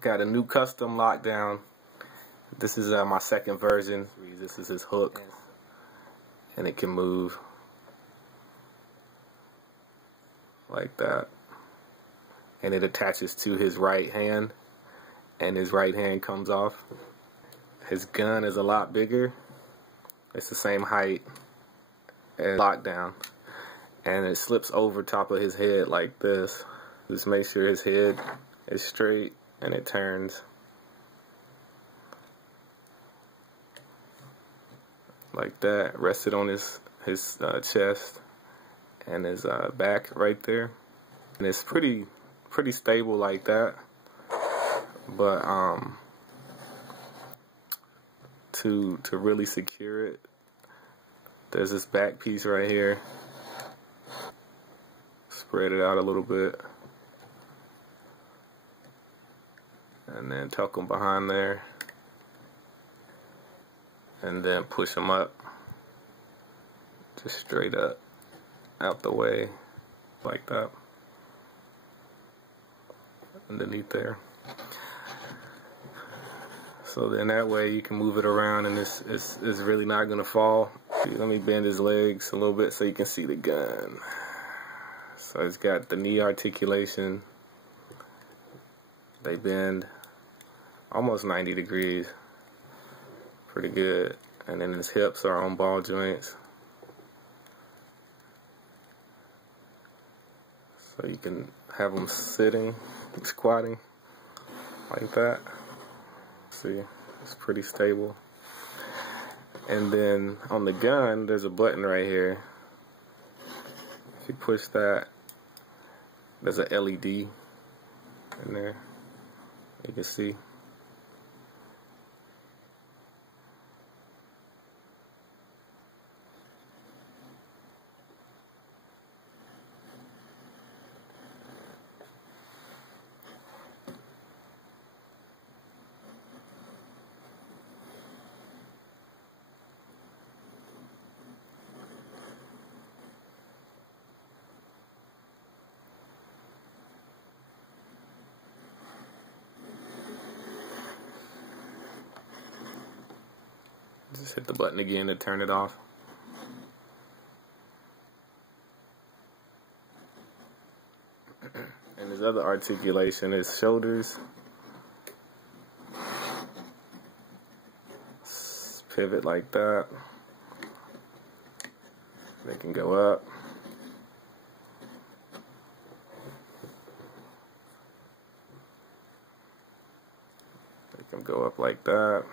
Got a new custom lockdown. This is my second version. This is his hook, and it can move like that, and it attaches to his right hand, and his right hand comes off. His gun is a lot bigger. It's the same height as lockdown, and it slips over top of his head like this. Just make sure his head is straight and it turns like that. Rested on his chest and his back right there, and it's pretty stable like that. But to really secure it, there's this back piece right here. Spread it out a little bit, and then tuck them behind there, and then push them up, just straight up out the way like that, underneath there. So then that way you can move it around, and it's really not gonna fall. Let me bend his legs a little bit so you can see the gun. So it's got the knee articulation. They bend almost 90 degrees. Pretty good. And then his hips are on ball joints. So you can have them sitting, squatting like that. See, it's pretty stable. And then on the gun, there's a button right here. If you push that, there's a LED in there. You can see. Just hit the button again to turn it off. And his other articulation is shoulders. Pivot like that. They can go up. They can go up like that.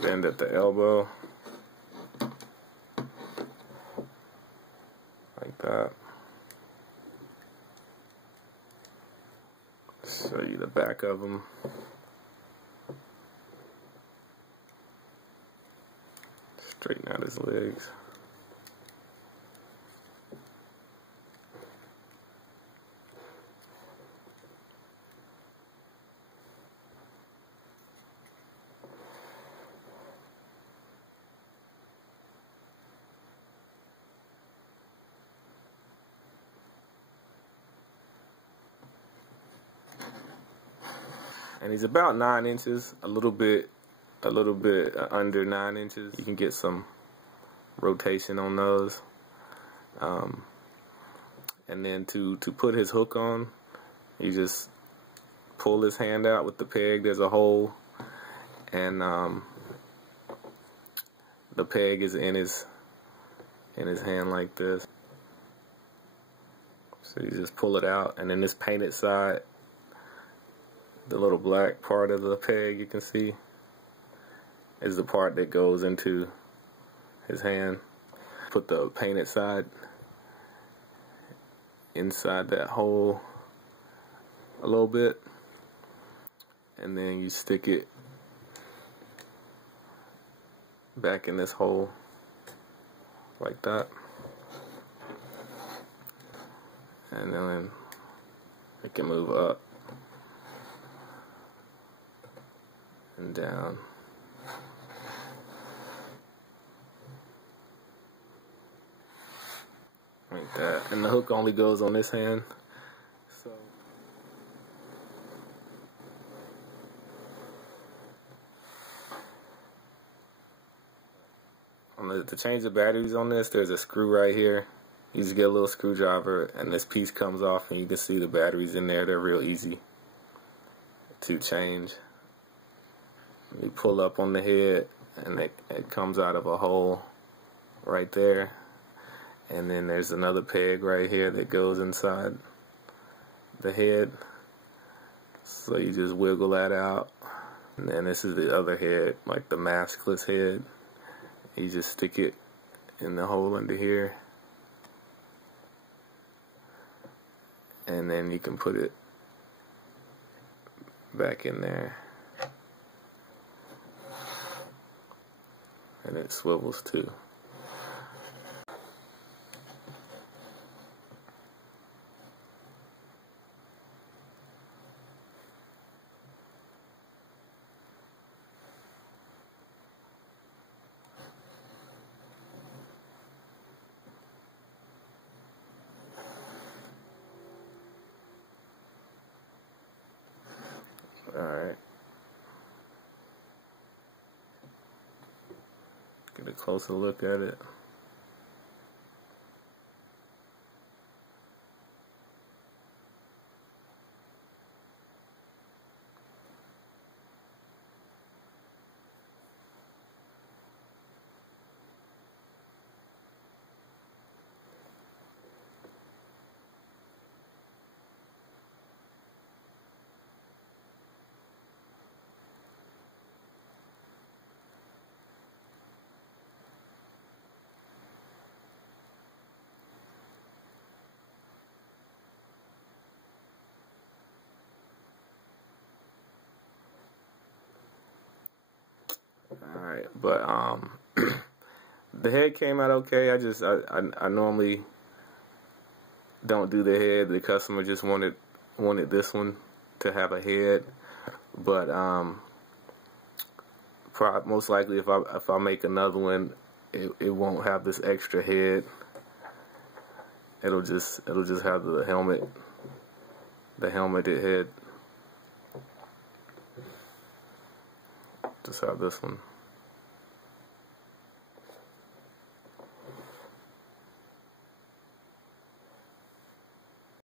Bend at the elbow, like that. Show you the back of them. Straighten out his legs. And he's about 9 inches, a little bit under 9 inches. You can get some rotation on those. And then to put his hook on, you just pull his hand out with the peg. There's a hole, and the peg is in his hand like this. So you just pull it out, and then this painted side, the little black part of the peg you can see is the part that goes into his hand. Put the painted side inside that hole a little bit, and then you stick it back in this hole like that, and then it can move up and down. like that. And the hook only goes on this hand. So to change the batteries on this, there's a screw right here. You just get a little screwdriver and this piece comes off and you can see the batteries in there. They're real easy to change. You pull up on the head and it comes out of a hole right there. And then there's another peg right here that goes inside the head. So you just wiggle that out. And then this is the other head, like the maskless head. You just stick it in the hole under here. And then you can put it back in there. And it swivels too. Alright. Get a closer look at it. Alright, but the head came out okay. I normally don't do the head. The customer just wanted this one to have a head, but most likely if I make another one, it won't have this extra head. It'll just have the helmeted head. Just have this one.